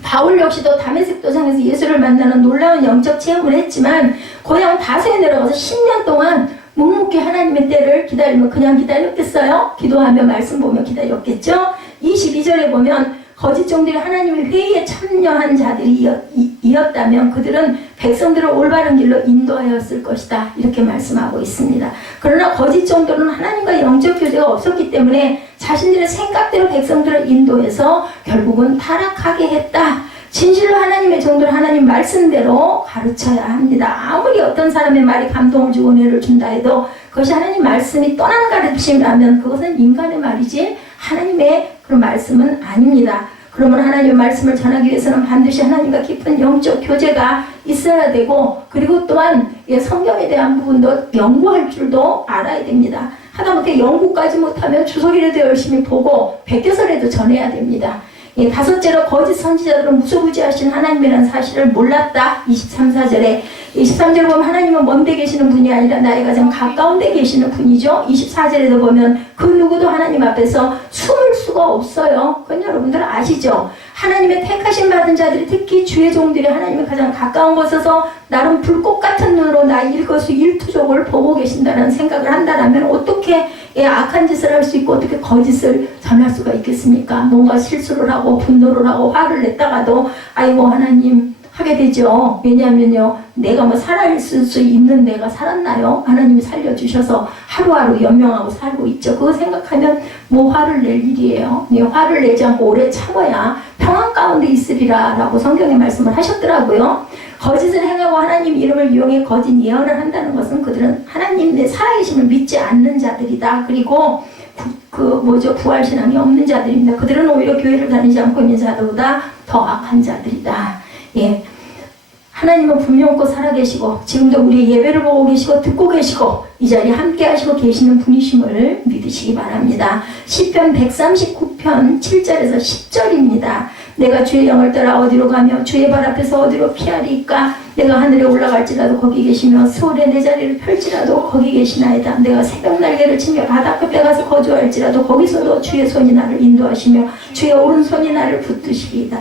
바울 역시도 다메섹 도상에서 예수를 만나는 놀라운 영적 체험을 했지만 고향 다소에 내려가서 10년 동안 묵묵히 하나님의 때를 기다리면 그냥 기다렸겠어요? 기도하며 말씀 보며 기다렸겠죠? 22절에 보면 거짓 종들이 하나님의 회의에 참여한 자들이었다면 그들은 백성들을 올바른 길로 인도하였을 것이다. 이렇게 말씀하고 있습니다. 그러나 거짓 종들은 하나님과 영적 교제가 없었기 때문에 자신들의 생각대로 백성들을 인도해서 결국은 타락하게 했다. 진실로 하나님의 종들은 하나님 말씀대로 가르쳐야 합니다. 아무리 어떤 사람의 말이 감동을 주고 은혜를 준다 해도 그것이 하나님 말씀이 떠난 가르침이라면 그것은 인간의 말이지 하나님의 그런 말씀은 아닙니다. 그러면 하나님의 말씀을 전하기 위해서는 반드시 하나님과 깊은 영적 교제가 있어야 되고 그리고 또한 성경에 대한 부분도 연구할 줄도 알아야 됩니다. 하다못해 연구까지 못하면 주석이라도 열심히 보고 백교서라도 전해야 됩니다. 예, 다섯째로 거짓 선지자들은 무소부지하신 하나님이라는 사실을 몰랐다. 23, 4절에 23절에 보면 하나님은 먼데 계시는 분이 아니라 나의 가장 가까운 데 계시는 분이죠. 24절에도 보면 그 누구도 하나님 앞에서 숨을 수가 없어요. 그건 여러분들 아시죠? 하나님의 택하신 받은 자들이, 특히 주의 종들이 하나님의 가장 가까운 곳에서 나름 불꽃 같은 눈으로 나 일거수 일투족을 보고 계신다는 생각을 한다면 어떻게 악한 짓을 할 수 있고 어떻게 거짓을 전할 수가 있겠습니까? 뭔가 실수를 하고 분노를 하고 화를 냈다가도 아이고 하나님 하게 되죠. 왜냐하면요, 내가 뭐 살아있을 수 있는 내가 살았나요? 하나님이 살려주셔서 하루하루 연명하고 살고 있죠. 그거 생각하면 뭐 화를 낼 일이에요. 화를 내지 않고 오래 참아야 평안 가운데 있으리라 라고 성경에 말씀을 하셨더라고요. 거짓을 행하고 하나님 이름을 이용해 거짓 예언을 한다는 것은 그들은 하나님의 살아계심을 믿지 않는 자들이다. 그리고 부활신앙이 없는 자들입니다. 그들은 오히려 교회를 다니지 않고 있는 자들보다 더 악한 자들이다. 예, 하나님은 분명코 살아계시고 지금도 우리 예배를 보고 계시고 듣고 계시고 이 자리에 함께 하시고 계시는 분이심을 믿으시기 바랍니다. 시편 139편 7절에서 10절입니다. 내가 주의 영을 따라 어디로 가며 주의 발 앞에서 어디로 피하리까? 내가 하늘에 올라갈지라도 거기 계시며 서울에 내 자리를 펼지라도 거기 계시나이다. 내가 새벽 날개를 치며 바다 끝에 가서 거주할지라도 거기서도 주의 손이 나를 인도하시며 주의 오른손이 나를 붙드시리이다.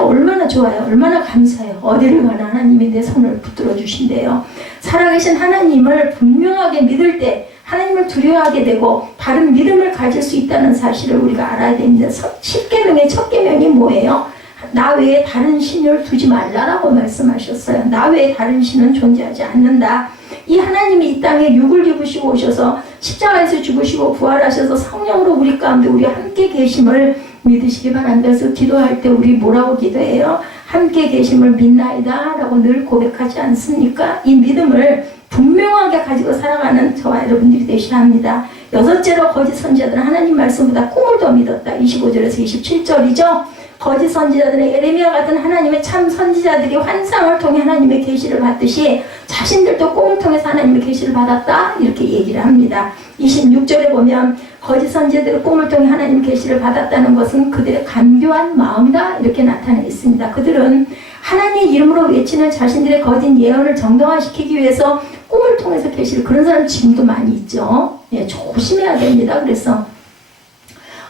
얼마나 좋아요. 얼마나 감사해요. 어디를 가나 하나님이 내 손을 붙들어 주신대요. 살아계신 하나님을 분명하게 믿을 때 하나님을 두려워하게 되고 바른 믿음을 가질 수 있다는 사실을 우리가 알아야 됩니다. 10계명의 첫 계명이 뭐예요? 나 외에 다른 신을 두지 말라라고 말씀하셨어요. 나 외에 다른 신은 존재하지 않는다. 이 하나님이 이 땅에 육을 입으시고 오셔서 십자가에서 죽으시고 부활하셔서 성령으로 우리 가운데 우리 함께 계심을 믿으시기 바랍니다. 그래서 기도할 때 우리 뭐라고 기도해요? 함께 계심을 믿나이다 라고 늘 고백하지 않습니까? 이 믿음을 분명하게 가지고 살아가는 저와 여러분들이 되시라 합니다. 여섯째로 거짓 선지자들은 하나님 말씀보다 꿈을 더 믿었다. 25절에서 27절이죠. 거짓 선지자들은 에레미야 같은 하나님의 참 선지자들이 환상을 통해 하나님의 계시를 받듯이 자신들도 꿈을 통해서 하나님의 계시를 받았다 이렇게 얘기를 합니다. 26절에 보면 거짓 선지자들의 꿈을 통해 하나님의 계시를 받았다는 것은 그들의 간교한 마음이다 이렇게 나타내 있습니다. 그들은 하나님의 이름으로 외치는 자신들의 거짓 예언을 정당화시키기 위해서 꿈을 통해서 계시를, 그런 사람 지금도 많이 있죠. 예, 조심해야 됩니다. 그래서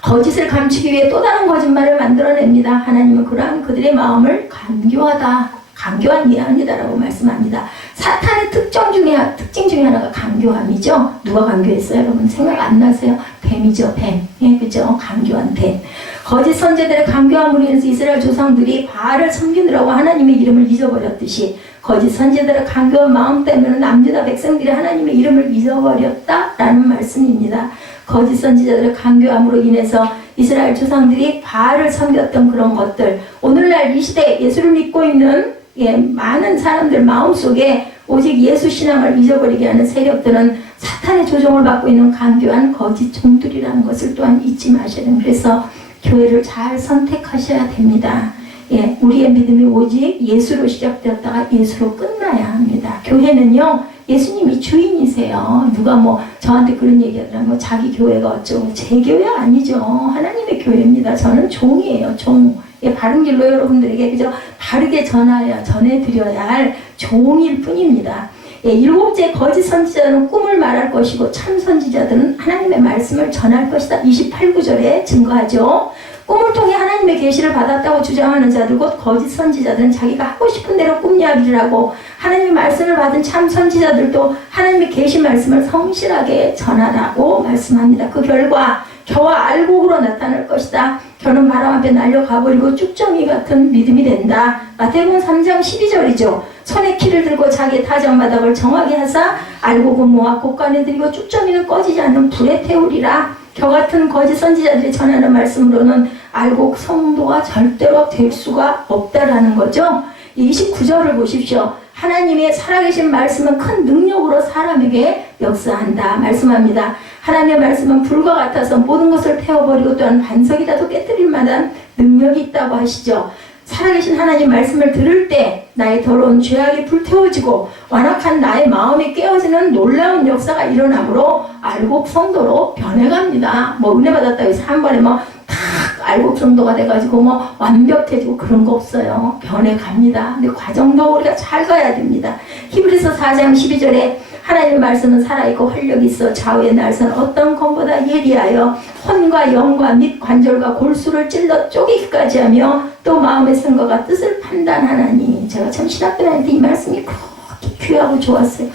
거짓을 감추기 위해 또 다른 거짓말을 만들어냅니다. 하나님은 그러한 그들의 마음을 간교한 예언이다라고 말씀합니다. 사탄의 특징 중에 하나가 간교함이죠. 누가 간교했어요? 여러분 생각 안 나세요? 뱀이죠, 뱀. 예, 그죠? 간교한 뱀. 거짓 선지자들의 간교함으로 인해서 이스라엘 조상들이 바알을 섬기느라고 하나님의 이름을 잊어버렸듯이 거짓 선지자들의 간교한 마음 때문에 남유다 백성들이 하나님의 이름을 잊어버렸다라는 말씀입니다. 거짓 선지자들의 간교함으로 인해서 이스라엘 조상들이 바알을 섬겼던 그런 것들, 오늘날 이 시대에 예수를 믿고 있는 많은 사람들 마음속에 오직 예수 신앙을 잊어버리게 하는 세력들은 사탄의 조종을 받고 있는 간교한 거짓 종들이라는 것을 또한 잊지 마셔야 됩니다. 그래서 교회를 잘 선택하셔야 됩니다. 예, 우리의 믿음이 오직 예수로 시작되었다가 예수로 끝나야 합니다. 교회는요, 예수님이 주인이세요. 누가 뭐 저한테 그런 얘기하더라고요. 자기 교회가 어쩌고. 제 교회 아니죠. 하나님의 교회입니다. 저는 종이에요. 종. 예, 바른 길로 여러분들에게 그저 바르게 전해드려야 할 종일 뿐입니다. 예, 일곱째 거짓 선지자는 꿈을 말할 것이고 참 선지자들은 하나님의 말씀을 전할 것이다. 28구절에 증거하죠. 꿈을 통해 하나님의 계시를 받았다고 주장하는 자들 곧 거짓 선지자들은 자기가 하고 싶은 대로 꿈 이야기를 하고 하나님의 말씀을 받은 참 선지자들도 하나님의 계시 말씀을 성실하게 전하라고 말씀합니다. 그 결과 겨와 알곡으로 나타날 것이다. 겨는 바람 앞에 날려가버리고 쭉정이 같은 믿음이 된다. 마태복음 3장 12절이죠. 손에 키를 들고 자기의 타작마당을 정하게 하사 알곡은 모아 곡간에 들이고 쭉정이는 꺼지지 않는 불에 태우리라. 겨 같은 거짓 선지자들이 전하는 말씀으로는 알곡 성도가 절대로 될 수가 없다라는 거죠. 29절을 보십시오. 하나님의 살아계신 말씀은 큰 능력으로 사람에게 역사한다 말씀합니다. 하나님의 말씀은 불과 같아서 모든 것을 태워버리고 또한 반석이라도 깨뜨릴 만한 능력이 있다고 하시죠. 살아계신 하나님 말씀을 들을 때 나의 더러운 죄악이 불태워지고 완악한 나의 마음이 깨어지는 놀라운 역사가 일어나므로 알곡 성도로 변해갑니다. 뭐 은혜 받았다고 해서 한 번에 뭐 탁 알곡 정도가 돼가지고 뭐 완벽해지고 그런 거 없어요. 변해갑니다. 근데 과정도 우리가 잘 가야 됩니다. 히브리서 4장 12절에 하나님의 말씀은 살아있고 활력이 있어 좌우의 날선 어떤 검보다 예리하여 혼과 영과 및 관절과 골수를 찔러 쪼개기까지 하며 또 마음의 생각과 뜻을 판단하나니. 제가 참 신학교 다닐 때 이 말씀이 그렇게 귀하고 좋았어요.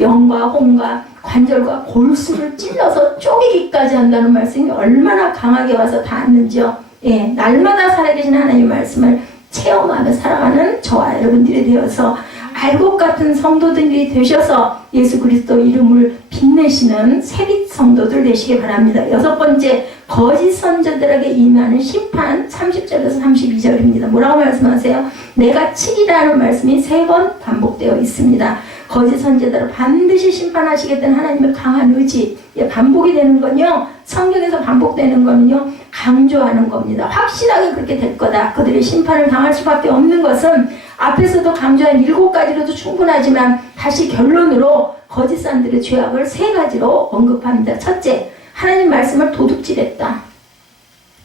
영과 혼과 관절과 골수를 찔러서 쪼개기까지 한다는 말씀이 얼마나 강하게 와서 닿았는지요. 예, 날마다 살아계신 하나님의 말씀을 체험하며 살아가는 저와 여러분들이 되어서 알곡 같은 성도들이 되셔서 예수 그리스도 이름을 빛내시는 세빛 성도들 되시기 바랍니다. 6번째, 거짓 선지자들에게 임하는 심판 30절에서 32절입니다. 뭐라고 말씀하세요? 내가 치리라는 말씀이 3번 반복되어 있습니다. 거짓 선지자들을 반드시 심판하시겠다는 하나님의 강한 의지. 반복이 되는 건요, 성경에서 반복되는 거는요, 강조하는 겁니다. 확실하게 그렇게 될 거다. 그들이 심판을 당할 수밖에 없는 것은 앞에서도 강조한 7가지로도 충분하지만 다시 결론으로 거짓 사람들의 죄악을 3가지로 언급합니다. 첫째, 하나님 말씀을 도둑질했다.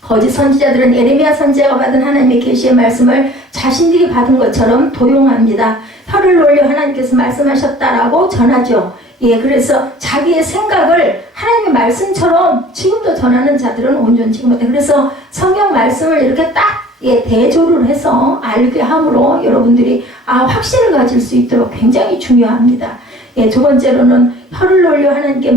거짓 선지자들은 예레미야 선지자가 받은 하나님의 계시의 말씀을 자신들이 받은 것처럼 도용합니다. 혀를 놀려 하나님께서 말씀하셨다라고 전하죠. 예, 그래서 자기의 생각을 하나님의 말씀처럼 지금도 전하는 자들은 온전치 못해. 그래서 성경 말씀을 이렇게 딱 대조를 해서 알게 함으로 여러분들이 확신을 가질 수 있도록 굉장히 중요합니다. 예, 2번째로는 혀를 놀려 하나님께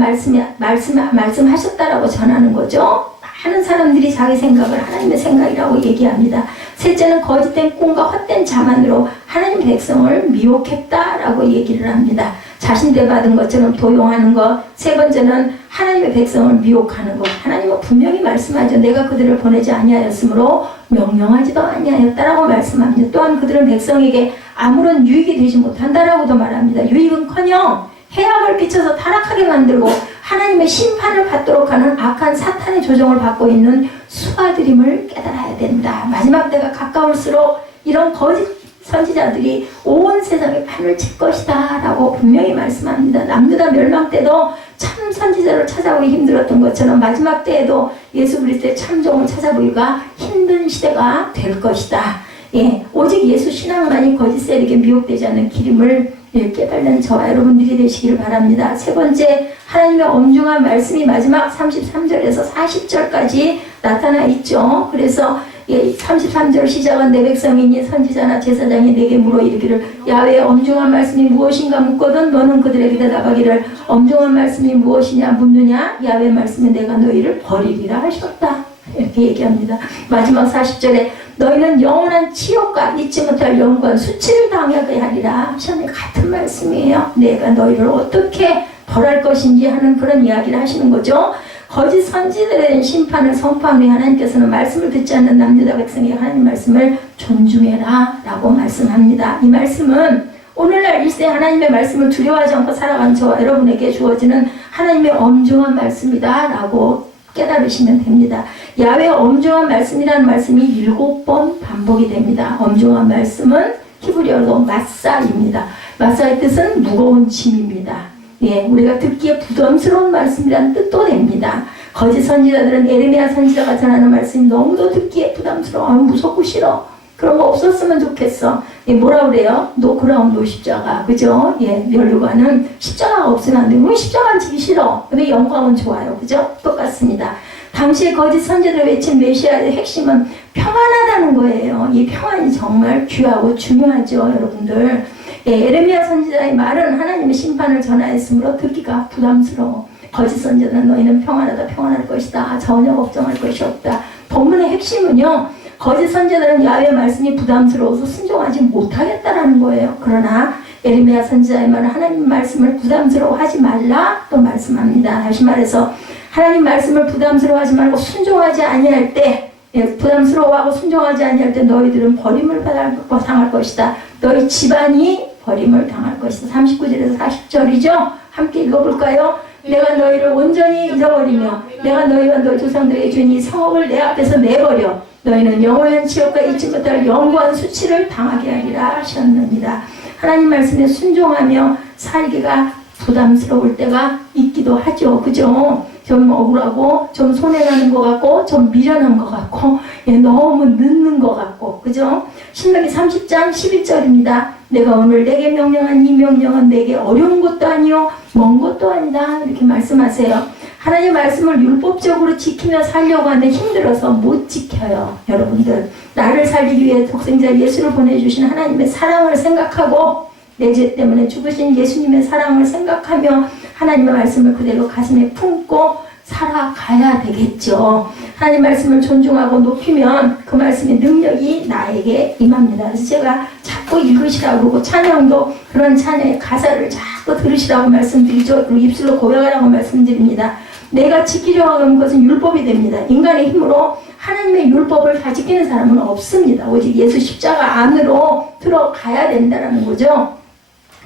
말씀하셨다라고 전하는 거죠. 많은 사람들이 자기 생각을 하나님의 생각이라고 얘기합니다. 셋째는 거짓된 꿈과 헛된 자만으로 하나님 백성을 미혹했다라고 얘기를 합니다. 자신들 받은 것처럼 도용하는 것. 3번째는 하나님의 백성을 미혹하는 것. 하나님은 분명히 말씀하죠. 내가 그들을 보내지 아니하였으므로 명령하지도 아니하였다라고 말씀합니다. 또한 그들은 백성에게 아무런 유익이 되지 못한다라고도 말합니다. 유익은커녕 해악을 끼쳐서 타락하게 만들고 하나님의 심판을 받도록 하는 악한 사탄의 조종을 받고 있는 수하들임을 깨달아야 된다. 마지막 때가 가까울수록 이런 거짓 선지자들이 온 세상에 판을 칠 것이다 라고 분명히 말씀합니다. 남유다 멸망 때도 참 선지자를 찾아보기 힘들었던 것처럼 마지막 때에도 예수 그리스도의 참종을 찾아보기가 힘든 시대가 될 것이다. 예, 오직 예수 신앙만이 거짓 세력에 미혹되지 않는 길임을 깨달는 저와 여러분들이 되시기를 바랍니다. 3번째, 하나님의 엄중한 말씀이 마지막 33절에서 40절까지 나타나 있죠. 그래서 33절 시작은 내 백성이니 선지자나 제사장이 내게 물어 이르기를 야훼의 엄중한 말씀이 무엇인가 묻거든 너는 그들에게 대답하기를 엄중한 말씀이 무엇이냐 묻느냐 야훼의 말씀이 내가 너희를 버리리라 하셨다. 이렇게 얘기합니다. 마지막 40절에 너희는 영원한 치욕과 잊지 못할 영광 수치를 당하게 하리라. 참 같은 말씀이에요. 내가 너희를 어떻게 벌할 것인지 하는 그런 이야기를 하시는 거죠. 거짓 선지자들에 대한 심판을 선포한 후에 하나님께서는 말씀을 듣지 않는 남유다 백성에게 하나님 말씀을 존중해라 라고 말씀합니다. 이 말씀은 오늘날 일세 하나님의 말씀을 두려워하지 않고 살아간 저와 여러분에게 주어지는 하나님의 엄중한 말씀이다 라고 깨달으시면 됩니다. 야훼의 엄중한 말씀이라는 말씀이 7번 반복이 됩니다. 엄중한 말씀은 히브리어로 마사입니다. 마사의 뜻은 무거운 짐입니다. 예, 우리가 듣기에 부담스러운 말씀이라는 뜻도 됩니다. 거짓 선지자들은 예레미야 선지자가 전하는 말씀이 너무도 듣기에 부담스러워. 무섭고 싫어. 그런 거 없었으면 좋겠어. 예, 뭐라 그래요? 노 그라운드 노 십자가. 그죠? 예, 멸류관은 십자가가 없으면 안 되고 십자가는 지기 싫어. 근데 영광은 좋아요. 그죠? 똑같습니다. 당시에 거짓 선지자들 외친 메시아의 핵심은 평안하다는 거예요. 이 평안이 정말 귀하고 중요하죠, 여러분들. 예, 예레미야 선지자의 말은 하나님의 심판을 전하였으므로 듣기가 부담스러워. 거짓 선지자는 너희는 평안하다 평안할 것이다. 전혀 걱정할 것이 없다. 본문의 핵심은요. 거짓 선지자들은 야훼의 말씀이 부담스러워서 순종하지 못하겠다라는 거예요. 그러나 예레미야 선지자의 말은 하나님 말씀을 부담스러워하지 말라 또 말씀합니다. 다시 말해서 하나님 말씀을 부담스러워하지 말고 순종하지 아니할 때 부담스러워하고 순종하지 아니할 때 너희들은 버림을 당할 것이다. 너희 집안이 버림을 당할 것이다. 39절에서 40절이죠. 함께 읽어볼까요? 내가 너희를 온전히 잃어버리며 내가 너희와 너희 조상들에게 준 이 성읍을 내 앞에서 내버려 너희는 영원한 지옥과 잊지 못할 영원한 수치를 당하게 하리라 하셨느니라. 하나님 말씀에 순종하며 살기가 부담스러울 때가 있기도 하죠. 그죠? 좀 억울하고 좀 손해나는 것 같고 좀 미련한 것 같고 너무 늦는 것 같고 그죠? 신명기 30장 11절입니다. 내가 오늘 내게 명령한 이 명령은 내게 어려운 것도 아니요 먼 것도 아니다 이렇게 말씀하세요. 하나님의 말씀을 율법적으로 지키며 살려고 하는데 힘들어서 못 지켜요. 여러분들 나를 살리기 위해 독생자 예수를 보내주신 하나님의 사랑을 생각하고 내 죄 때문에 죽으신 예수님의 사랑을 생각하며 하나님의 말씀을 그대로 가슴에 품고 살아가야 되겠죠. 하나님 말씀을 존중하고 높이면 그 말씀의 능력이 나에게 임합니다. 그래서 제가 자꾸 읽으시라고 그러고 찬양도 그런 찬양의 가사를 자꾸 들으시라고 말씀드리죠. 그리고 입술로 고백하라고 말씀드립니다. 내가 지키려고 하면 그것은 율법이 됩니다. 인간의 힘으로 하나님의 율법을 다 지키는 사람은 없습니다. 오직 예수 십자가 안으로 들어가야 된다는 거죠.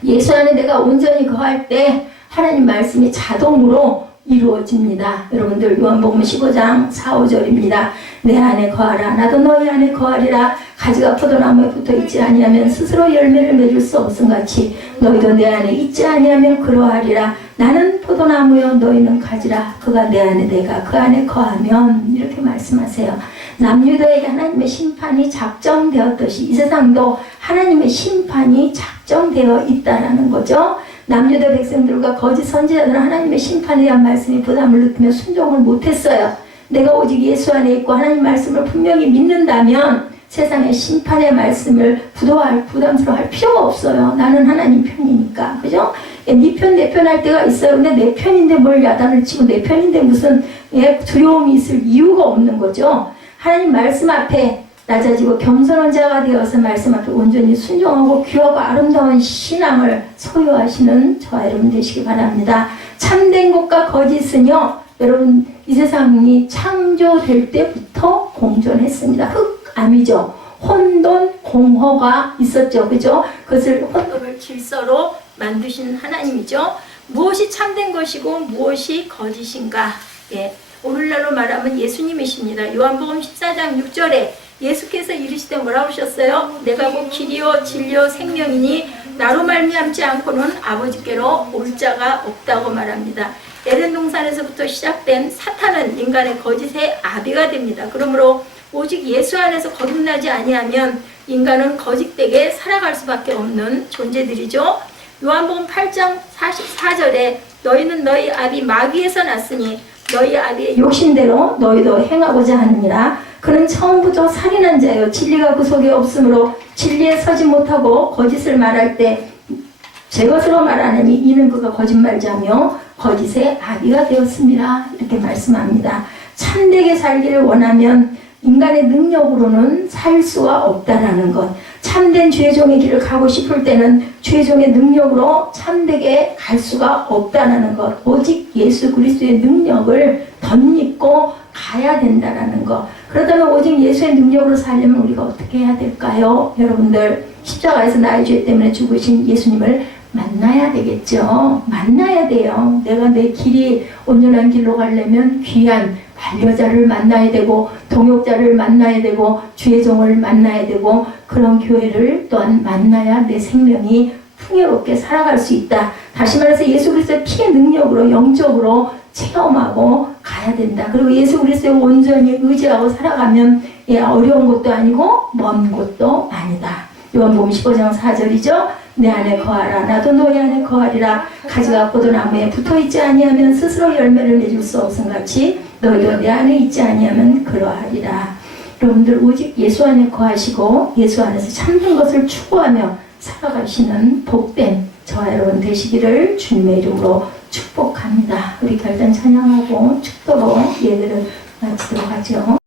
예수 안에 내가 온전히 거할 때 하나님 말씀이 자동으로 이루어집니다. 여러분들 요한복음 15장 4, 5절입니다. 내 안에 거하라 나도 너희 안에 거하리라. 가지가 포도나무에 붙어있지 아니하면 스스로 열매를 맺을 수 없음같이 너희도 내 안에 있지 아니하면 그러하리라. 나는 포도나무여 너희는 가지라. 그가 내 안에 내가 그 안에 거하면 이렇게 말씀하세요. 남유다에게 하나님의 심판이 작정되었듯이 이 세상도 하나님의 심판이 작정되어 있다라는 거죠. 남유다 백성들과 거짓 선지자들은 하나님의 심판에 대한 말씀에 부담을 느끼며 순종을 못했어요. 내가 오직 예수 안에 있고 하나님 말씀을 분명히 믿는다면 세상의 심판의 말씀을 부담스러워할 필요가 없어요. 나는 하나님 편이니까. 그죠? 네 편, 내 편 할 때가 있어요. 근데 내 편인데 뭘 야단을 치고 내 편인데 무슨 두려움이 있을 이유가 없는 거죠. 하나님 말씀 앞에 낮아지고 겸손한 자가 되어서 말씀 앞에 온전히 순종하고 귀하고 아름다운 신앙을 소유하시는 저와 여러분 되시기 바랍니다. 참된 것과 거짓은요, 여러분 이 세상이 창조될 때부터 공존했습니다. 흑암이죠. 혼돈, 공허가 있었죠. 그죠? 그것을 혼돈을 질서로 만드신 하나님이죠. 무엇이 참된 것이고 무엇이 거짓인가? 예, 오늘날로 말하면 예수님이십니다. 요한복음 14장 6절에 예수께서 이르시되 뭐라고 하셨어요? 내가 곧 길이요 진리요 생명이니 나로 말미암지 않고는 아버지께로 올 자가 없다고 말합니다. 에덴 동산에서부터 시작된 사탄은 인간의 거짓의 아비가 됩니다. 그러므로 오직 예수 안에서 거듭나지 아니하면 인간은 거짓되게 살아갈 수밖에 없는 존재들이죠. 요한복음 8장 44절에 너희는 너희 아비 마귀에서 났으니 너희 아비의 욕심대로 너희도 행하고자 하느니라. 그는 처음부터 살인한 자요 진리가 그 속에 없으므로 진리에 서지 못하고 거짓을 말할 때 제 것으로 말하느니 이는 그가 거짓말자며 거짓의 아비가 되었습니다. 이렇게 말씀합니다. 참되게 살기를 원하면 인간의 능력으로는 살 수가 없다라는 것. 참된 죄종의 길을 가고 싶을 때는 죄종의 능력으로 참되게 갈 수가 없다라는 것. 오직 예수 그리스도의 능력을 덧입고 가야 된다라는 것. 그렇다면 오직 예수의 능력으로 살려면 우리가 어떻게 해야 될까요? 여러분들 십자가에서 나의 죄 때문에 죽으신 예수님을 만나야 되겠죠. 만나야 돼요. 내가 내 길이 온전한 길로 가려면 귀한 반려자를 만나야 되고 동역자를 만나야 되고 주의 종을 만나야 되고 그런 교회를 또한 만나야 내 생명이 풍요롭게 살아갈 수 있다. 다시 말해서 예수 그리스도의 피의 능력으로 영적으로 체험하고 가야 된다. 그리고 예수 그리스도에 온전히 의지하고 살아가면 어려운 것도 아니고 먼 것도 아니다. 요한복음 15장 4절이죠. 내 안에 거하라 나도 너희 안에 거하리라. 가지가 포도나무에 붙어있지 아니하면 스스로 열매를 맺을 수 없음같이 너희도 내 안에 있지 아니하면 그러하리라. 여러분들 오직 예수 안에 거하시고 예수 안에서 참된 것을 추구하며 살아가시는 복된 저와 여러분 되시기를 주님의 이름으로 축복합니다. 우리 결단 찬양하고 축도로 예배를 마치도록 하죠.